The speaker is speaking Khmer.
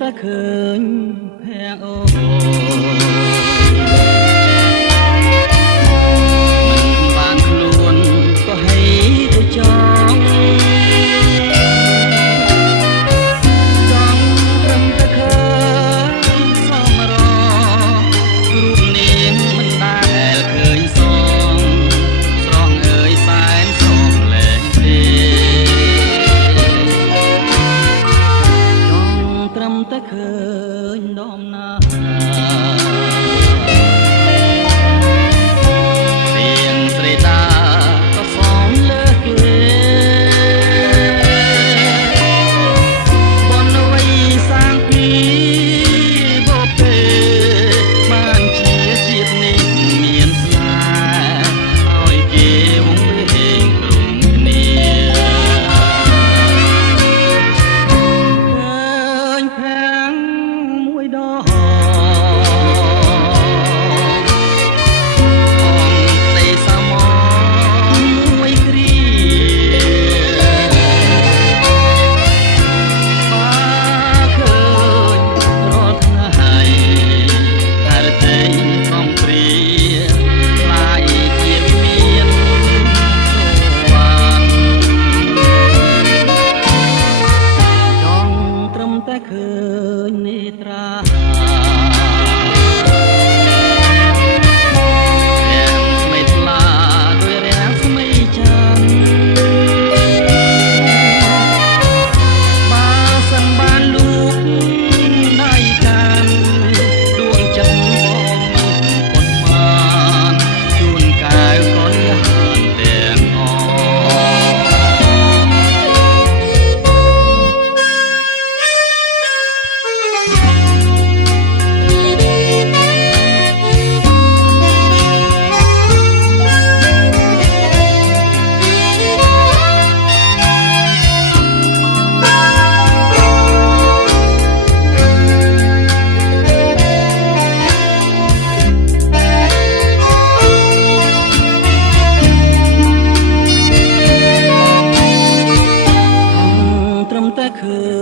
តែឃើញភ័ក្រអូមិនបានខ្លួនក៏ហីទៅចង់ត្រឹមតែឃើញសមររូបនាងមិនដែលឃើញសងស្រងអើយសែនសងលែងទេត្រឹមតែឃើញដំណាទៀងស្រីតាក៏សំលើគេបនអ្វីសាងពីបបពេបានជាជាតិនេះមានស្នេហ៍ឲ្យគេវងវែងក្រុមគ្នាតែឃើញនេត្រារាំងស្មេថ្លាដោយរាំងស្មេច័ន្ទបើសិនបានលូកដៃកាន់ដួងចិត្តបងប៉ុន្មានជួនកែវកនហានទាំងអតែឃើ